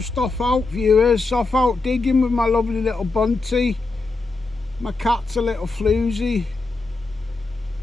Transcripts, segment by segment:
Just off out, viewers, off out digging with my lovely little bunty. My cat's a little floozy.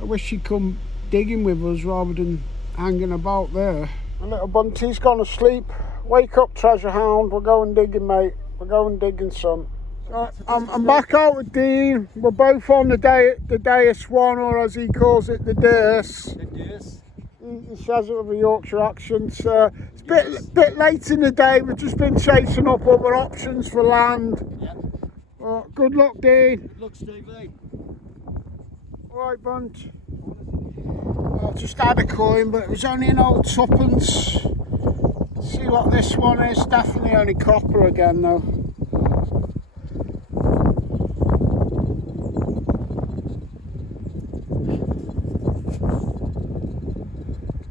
I wish she'd come digging with us rather than hanging about there. My little bunty's gone to sleep. Wake up, treasure hound. We're going digging, mate. We're going digging, son. I'm back out with Dean. We're both on the Deus1, or as he calls it, the Deus. The Deus. He says it with a Yorkshire accent. It's a bit late in the day. We've just been chasing up other options for land. Yep. Well, good luck, Dean. Good luck, Stevie. Right, Bunt. I just had a coin, but it was only an old tuppence. See what this one is. Definitely only copper again, though.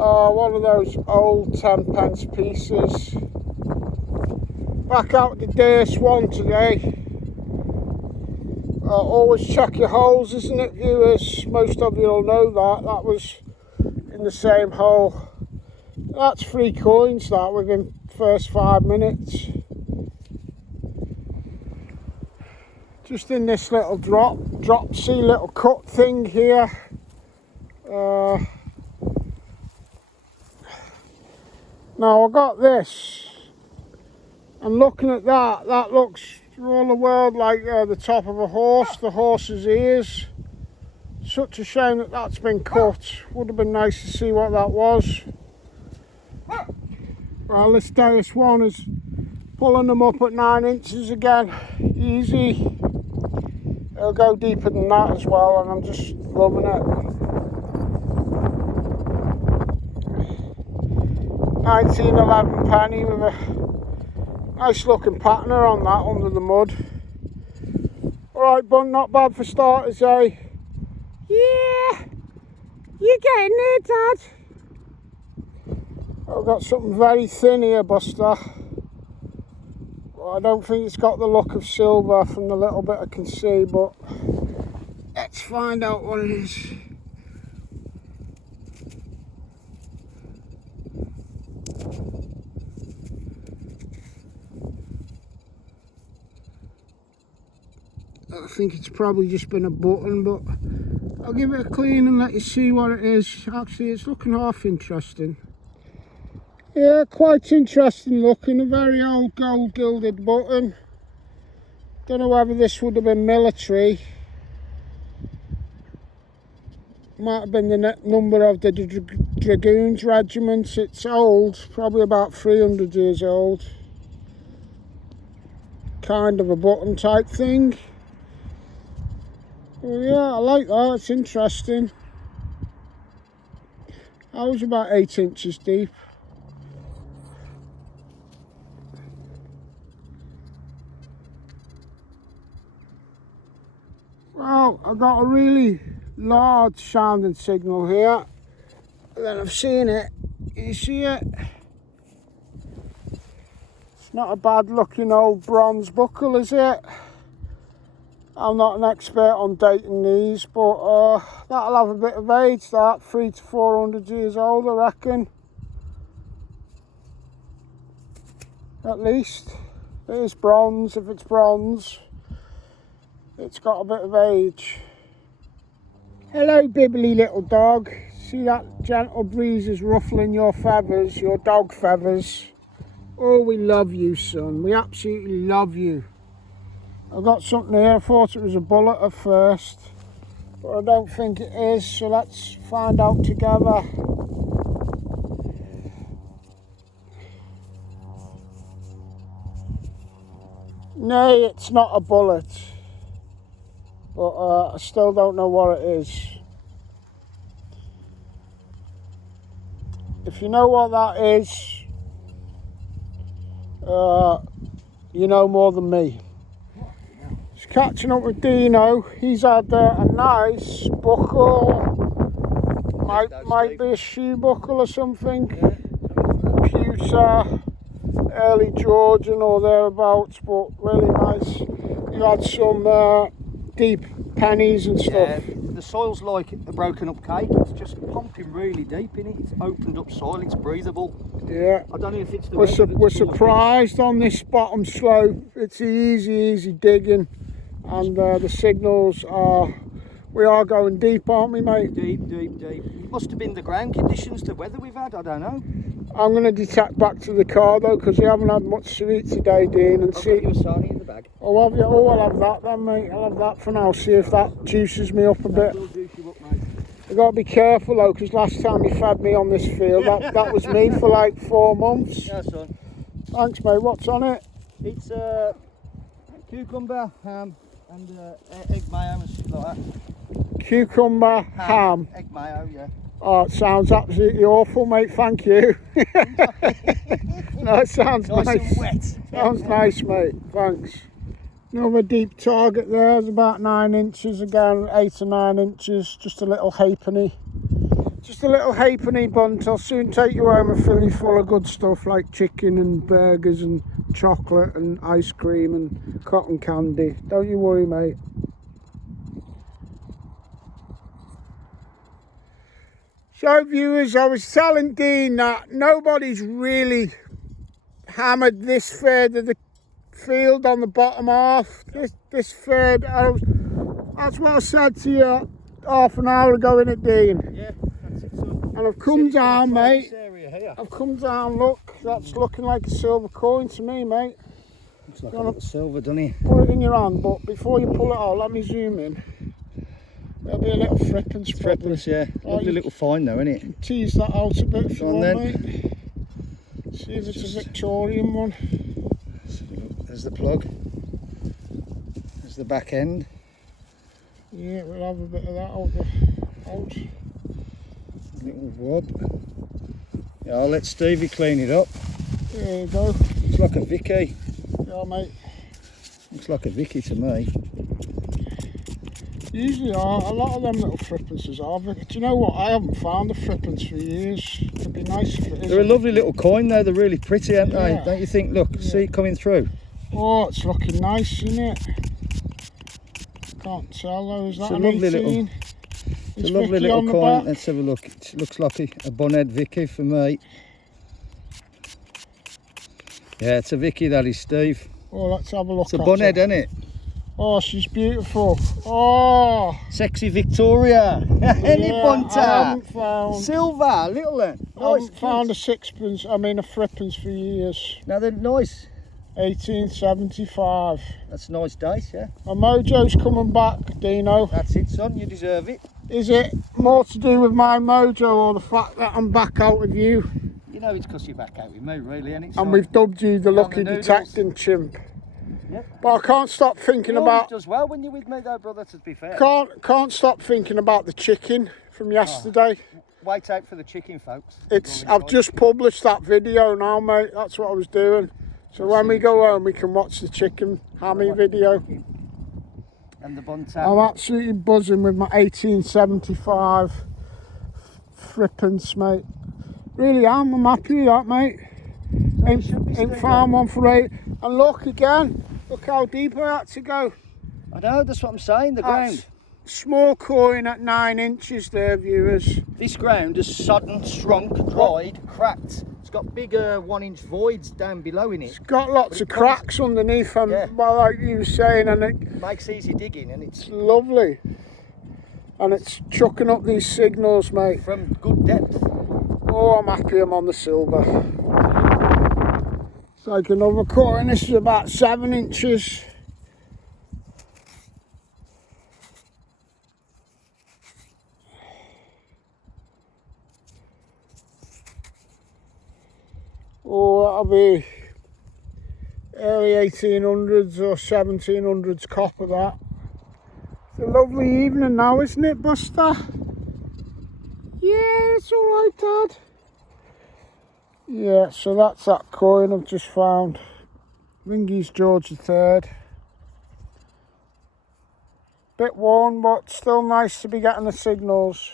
Oh, one of those old 10p pieces. Back out the Deus1 today. Always check your holes, isn't it, viewers? Most of you will know that. That was in the same hole. That's 3 coins, that, within the first 5 minutes. Just in this little dropsy little cut thing here. Now I got this, and looking at that, that looks for all the world like the top of a horse, the horse's ears. Such a shame that that's been cut. Would have been nice to see what that was. Well, this Deus1 is pulling them up at 9 inches again. Easy. It'll go deeper than that as well, and I'm just loving it. 1911 penny with a nice looking patterner on that under the mud. Alright, Bun, not bad for starters, eh? Yeah, you're getting there, Dad. I've got something very thin here, Buster. Well, I don't think it's got the look of silver from the little bit I can see, but let's find out what it is. I think it's probably just been a button, but I'll give it a clean and let you see what it is. Actually, it's looking half interesting. Yeah, quite interesting looking. A very old gold gilded button. Don't know whether this would have been military. Might have been the number of the Dragoons regiment. It's old, probably about 300 years old. Kind of a button type thing. Well, yeah, I like that, it's interesting. I was about 8 inches deep. Well, I got a really large sounding signal here. And then I've seen it. You see it? It's not a bad looking old bronze buckle, is it? I'm not an expert on dating these, but that'll have a bit of age, that 300 to 400 years old, I reckon. At least. It is bronze. If it's bronze, it's got a bit of age. Hello, bibbly little dog. See that gentle breeze is ruffling your feathers, your dog feathers. Oh, we love you, son. We absolutely love you. I've got something here. I thought it was a bullet at first, but I don't think it is, so let's find out together. No, it's not a bullet, but I still don't know what it is. If you know what that is, you know more than me. Just catching up with Dino. He's had a nice buckle. Might be a shoe buckle or something. Pewter, early Georgian or thereabouts, but really nice. You had some deep pennies and stuff. The soil's like a broken up cake. It's just pumping really deep in it. It's opened up soil. It's breathable. Yeah. I don't know if it's the We're surprised on this bottom slope. It's easy digging, and the signals are. We are going deep, aren't we, mate? Deep. It must have been the ground conditions, the weather we've had. I don't know. I'm going to detach back to the car though, because we haven't had much to eat today, Dean. And I've got you a sarnie in the bag. Oh, have you? Oh, I'll have that then, mate. I'll have that for now. See if that juices me up a bit. Will juice you up, mate. I've got to be careful though, because last time you fed me on this field, that was me for like 4 months. Yeah, son. Thanks, mate. What's on it? It's cucumber, ham, and egg mayo and shit like that. Cucumber, ham. Egg mayo, yeah. Oh, it sounds absolutely awful, mate. Thank you. No, it sounds nice. Nice and wet. Sounds nice, mate. Thanks. Another deep target there. It's about 9 inches again, 8 or 9 inches. Just a little halfpenny. Just a little halfpenny bunt. I'll soon take you home and fill you full of good stuff like chicken and burgers and chocolate and ice cream and cotton candy. Don't you worry, mate. So viewers, I was telling Dean that nobody's really hammered this third of the field on the bottom half. This third, that's what I said to you half an hour ago, innit, Dean? Yeah, that's it, son. And I've come down, mate. This area here. I've come down, look, that's looking like a silver coin to me, mate. Looks like a little silver, doesn't it? Put it in your hand, but before you pull it out, let me zoom in. There'll be a little threepence, probably. Threepence, yeah. Lovely little find though, isn't it? Tease that out a bit if you want, then. mate. See if it's a Victorian one. There's the plug. There's the back end. Yeah, we'll have a bit of that out. Little wob. Yeah, I'll let Stevie clean it up. There you go. Looks like a Vicky. Yeah, mate. Looks like a Vicky to me. Usually are. A lot of them little frippences are. But do you know what? I haven't found a frippence for years. It'd be nice if it is. They're a lovely little coin though. They're really pretty, aren't they? Yeah. Don't you think? Look, see it coming through. Oh, it's looking nice, isn't it? Can't tell though. Is that an 18? It's a lovely little coin. Let's have a look. It looks like a bonhead Vicky for me. Yeah, it's a Vicky, that is, Steve. Oh, let's have a look. It's a bonhead, isn't it? Oh, she's beautiful. Oh, sexy Victoria. Any yeah, bunter. I haven't found. Silver, little one. I haven't found a sixpence. I mean a threepence for years. Now they're nice. 1875. That's nice dice, yeah. My mojo's coming back, Dino. That's it, son. You deserve it. Is it more to do with my mojo or the fact that I'm back out with you? You know it's because you're back out with me, really, and it's. And we've dubbed you the lucky detecting chimp. Yep. But I can't stop thinking about. It does well when you're with me, though, brother. To be fair. Can't stop thinking about the chicken from yesterday. Oh, wait out for the chicken, folks. I've just published that video now, mate. That's what I was doing. So when we go home, we can watch the chicken hammy video. And the bun tap. I'm absolutely buzzing with my 1875 threepence, mate. Really am. I'm happy with that, mate. Ain't found one for 8. And look again. Look how deep I had to go. I know, that's what I'm saying, the ground. Small coin at 9 inches there, viewers. This ground is sodden, shrunk, dried, cracked. It's got bigger 1-inch voids down below in it. It's got lots of cracks underneath, and well, like you were saying, and it makes easy digging, and it's lovely. And it's chucking up these signals, mate. From good depth. Oh, I'm happy I'm on the silver. It's like another coin. This is about 7 inches. Oh, that'll be early 1800s or 1700s copper, that. It's a lovely evening now, isn't it, Buster? Yeah, it's alright, Dad. Yeah, so that's that coin I've just found. Ringy's George III. Bit worn, but still nice to be getting the signals.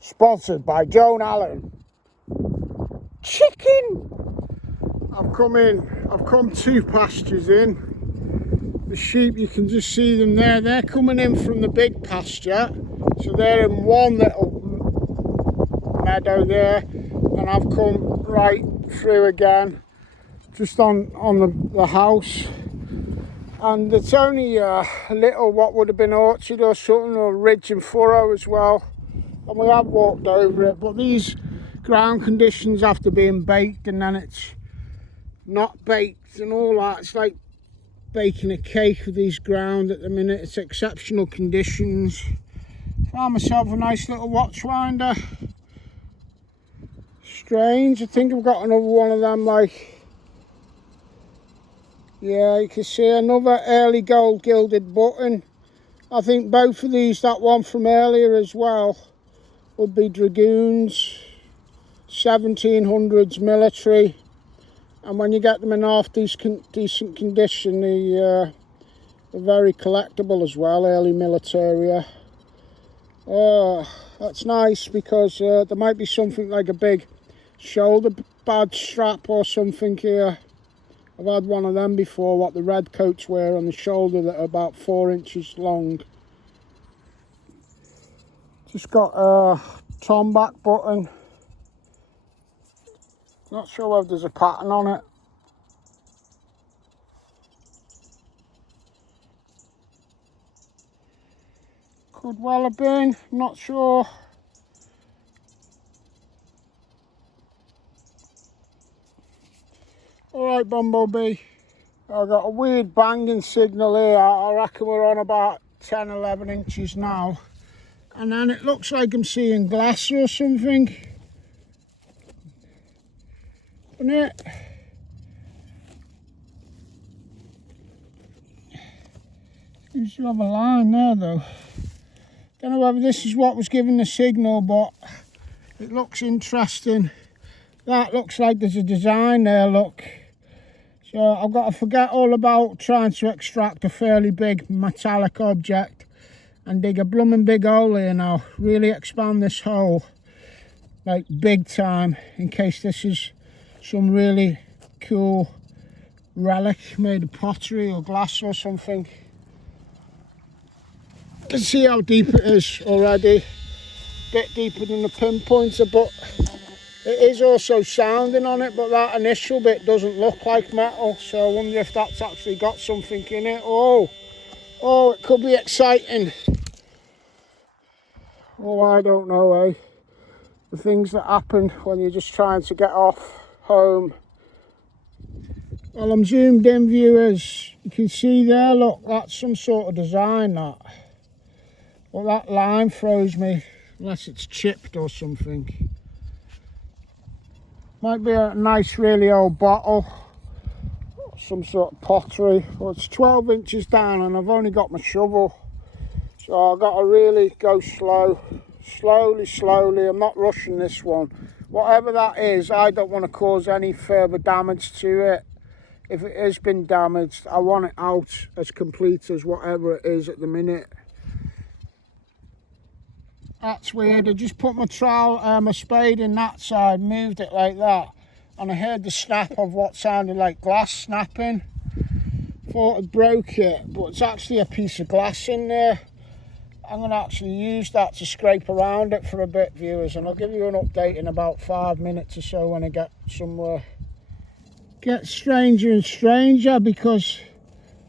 Sponsored by Joan Allen. Chicken! I've come 2 pastures in. The sheep, you can just see them there. They're coming in from the big pasture. So they're in one little meadow there. and I've come right through again, just on the house. And it's only a little, what would have been orchard or something, or ridge and furrow as well. And we have walked over it, but these ground conditions after being baked and then it's not baked and all that, it's like baking a cake with these ground at the minute. It's exceptional conditions. Found myself a nice little watchwinder. Strange, I think I've got another one of them, like, yeah, you can see another early gold gilded button. I think both of these, that one from earlier as well, would be dragoons, 1700s military, and when you get them in half decent condition, they're very collectible as well, early militaria. Oh, that's nice, because there might be something like a big shoulder badge strap or something here. I've had one of them before, what the red coats wear on the shoulder, that are about 4 inches long. Just got a tomback button. Not sure whether there's a pattern on it. Could well have been, not sure. Alright, Bumblebee. I've got a weird banging signal here. I reckon we're on about 10-11 inches now. And then it looks like I'm seeing glass or something. Isn't it? Seems to have a line there though. Don't know whether this is what was giving the signal, but it looks interesting. That looks like there's a design there, look. So I've got to forget all about trying to extract a fairly big metallic object and dig a blooming big hole here now. Really expand this hole, like big time, in case this is some really cool relic made of pottery or glass or something. You can see how deep it is already. Bit deeper than the pinpointer, but it is also sounding on it, but that initial bit doesn't look like metal, so I wonder if that's actually got something in it. Oh, it could be exciting. Oh, I don't know, eh? The things that happen when you're just trying to get off home. Well, I'm zoomed in, viewers. You can see there, look, that's some sort of design, that. Well, that line throws me, unless it's chipped or something. Might be a nice, really old bottle. Some sort of pottery. Well, it's 12 inches down and I've only got my shovel. So I've got to really go slow. Slowly. I'm not rushing this one. Whatever that is, I don't want to cause any further damage to it. If it has been damaged, I want it out as complete as whatever it is at the minute. That's weird. I just put my trowel, my spade in that side, moved it like that, and I heard the snap of what sounded like glass snapping. Thought it broke it, but it's actually a piece of glass in there. I'm going to actually use that to scrape around it for a bit, viewers, and I'll give you an update in about 5 minutes or so when I get somewhere. Gets stranger and stranger, because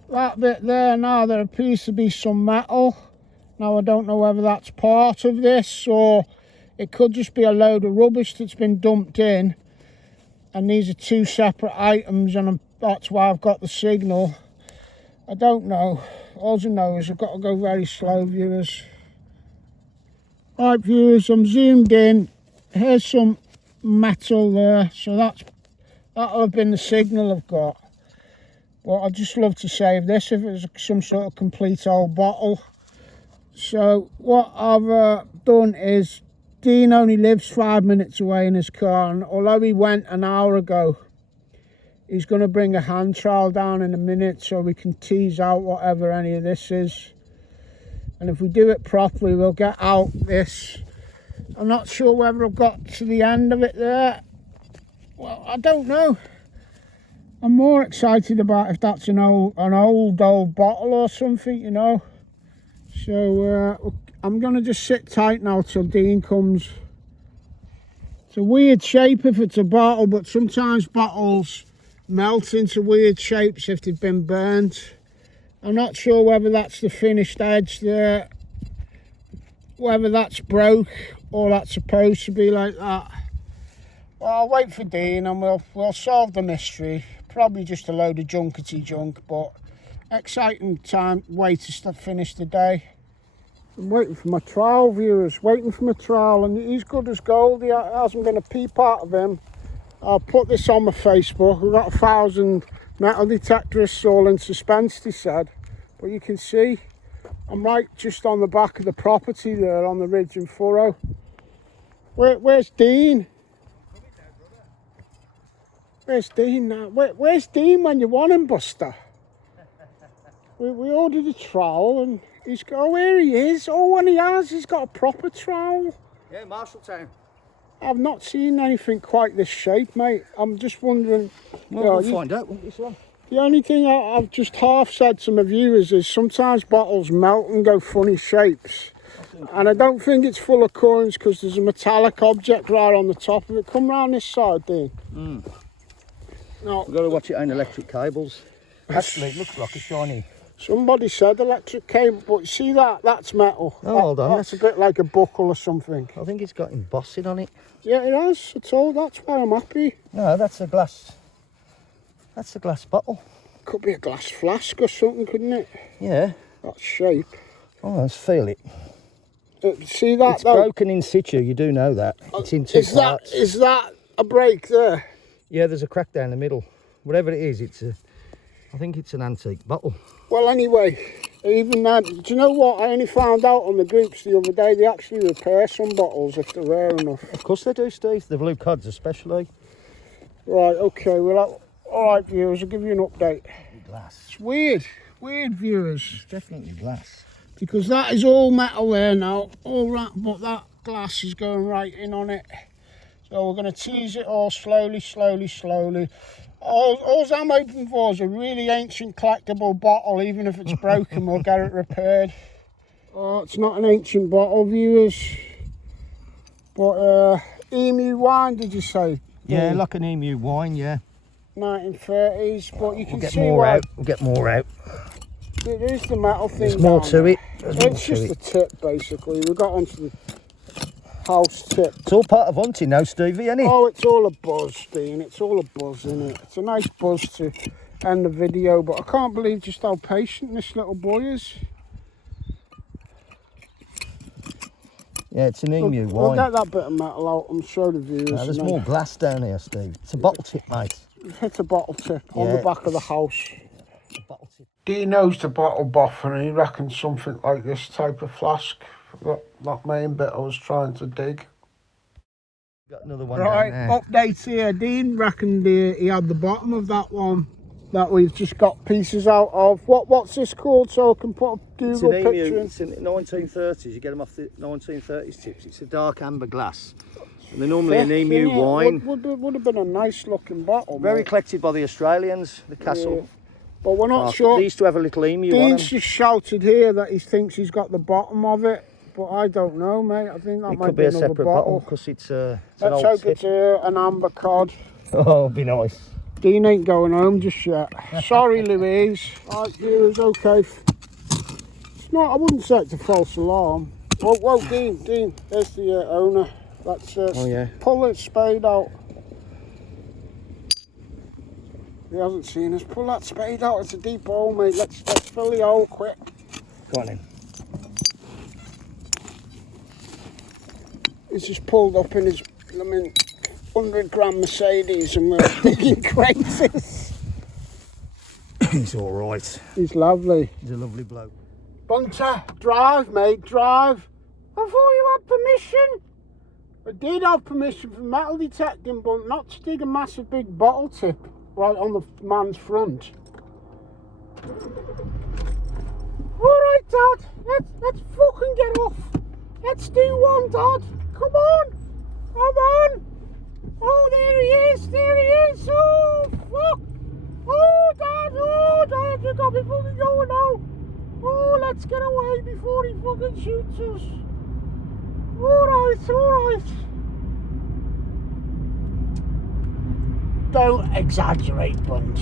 that bit there now, there appears to be some metal. Now I don't know whether that's part of this, or it could just be a load of rubbish that's been dumped in, and these are two separate items, and that's why I've got the signal. I don't know. All I know is I've got to go very slow, viewers. Right, viewers, I'm zoomed in. Here's some metal there, so that'll have been the signal I've got. But I'd just love to save this if it was some sort of complete old bottle. So what I've done is, Dean only lives 5 minutes away in his car, and although he went an hour ago, he's going to bring a hand trowel down in a minute so we can tease out whatever any of this is. And if we do it properly, we'll get out this. I'm not sure whether I've got to the end of it there. Well, I don't know. I'm more excited about if that's an old bottle or something, you know. So I'm going to just sit tight now till Dean comes It's a weird shape if it's a bottle, but sometimes bottles melt into weird shapes if they've been burnt. I'm not sure whether that's the finished edge there, whether that's broke or that's supposed to be like that. Well, I'll wait for Dean and we'll solve the mystery. Probably just a load of junkety junk, but exciting way to finish the day. I'm waiting for my trial, viewers, waiting for my trial, and he's good as gold. There hasn't been a peep out of him. I'll put this on my Facebook. We've got 1,000 metal detectorists all in suspense, he said. But you can see I'm right just on the back of the property there on the ridge and furrow. Where's Dean? Where's Dean now? Where's Dean when you want him, Buster? We ordered a trowel and he's got, oh, here he is. Oh, and he's got a proper trowel. Yeah, Marshalltown. I've not seen anything quite this shape, mate. I'm just wondering. Well, we'll find out, won't we, son? The only thing I've just half said to my viewers is sometimes bottles melt and go funny shapes. And I don't think it's full of coins because there's a metallic object right on the top of it. Come round this side, Dean. No. We've got to watch it on electric cables. Actually, it looks like a shiny. Somebody said electric cable, but you see that? That's metal. Oh, hold on. That's a bit like a buckle or something. I think it's got embossing on it. Yeah, it has. It's all. That's why I'm happy. No, that's a glass. That's a glass bottle. Could be a glass flask or something, couldn't it? Yeah. That shape. Oh, let's feel it. See that? It's broken in situ. You do know that. It's in two parts. Is that a break there? Yeah, there's a crack down the middle. Whatever it is, I think it's an antique bottle. Well, anyway, even that, do you know what? I only found out on the groups the other day, they actually repair some bottles if they're rare enough. Of course they do, Steve. The blue cods especially. Right, okay, well, all right, viewers, I'll give you an update. Glass. It's weird, viewers. It's definitely glass. Because that is all metal there now, all right, but that glass is going right in on it. So we're going to tease it all slowly. All I'm hoping for is a really ancient collectible bottle. Even if it's broken, we'll get it repaired. Oh, it's not an ancient bottle, viewers. But emu wine, did you say? Yeah, like an emu wine, yeah. 1930s, but you can get see more out. We'll get more out. It is the metal thing. There's more to it. It's just the tip, basically. We got onto the house tip. It's all part of hunting now, Stevie, isn't it? Oh, it's all a buzz, Dean. It's all a buzz, isn't it? It's a nice buzz to end the video, but I can't believe just how patient this little boy is. Yeah, it's an emu We'll wine. get that bit of metal out and show the viewers. No, there's more glass down here, Steve. It's a bottle tip, mate. We've hit a bottle tip on the back of the house. A bottle tip. Dean knows the bottle buffer and he reckons something like this type of flask. That main bit I was trying to dig. Got another one Right, down there. updates here. Dean reckoned he had the bottom of that one that we've just got pieces out of. What's this called so I can put a Google it's an picture emu. in? It's in the 1930s. You get them off the 1930s tips. It's a dark amber glass. And they're normally an emu wine. Would have been a nice looking bottle. Very mate. collected by the Australians, the castle. Yeah. But we're not market. sure. They used to have a little emu on them. Dean's just shouted here that he thinks he's got the bottom of it. But I don't know, mate. I think that It might could be a another separate bottle because it's an Let's old hope tip. it's an amber cod. Oh, it'd be nice. Dean ain't going home just yet. Sorry, Louise. Right, viewers, okay. It's not. I wouldn't say it's a false alarm. Whoa, Dean. There's the owner. That's oh yeah. Pull that spade out. He hasn't seen us. Pull that spade out. It's a deep hole, mate. Let's fill the hole quick. Go on in. He's just pulled up in his 100-gram Mercedes and we're digging craters. He's all right. He's lovely. He's a lovely bloke. Bunter, drive, mate, drive. I thought you had permission. I did have permission from metal detecting, but not to dig a massive big bottle tip right on the man's front. Alright, Dad, let's fucking get off. Let's do one, Dad. Come on. Oh, there he is. Oh, fuck. Oh, Dad, you got me fucking going now. Oh, let's get away before he fucking shoots us. Alright. Don't exaggerate, Bunt.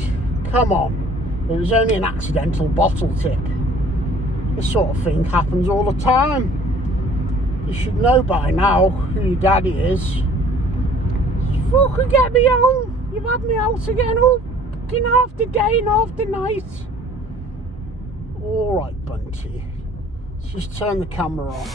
Come on. It was only an accidental bottle tip. This sort of thing happens all the time. You should know by now who your daddy is. Fucking get me home. You've had me out again all fucking half the day and half the night. Alright, Bunty. Let's just turn the camera on.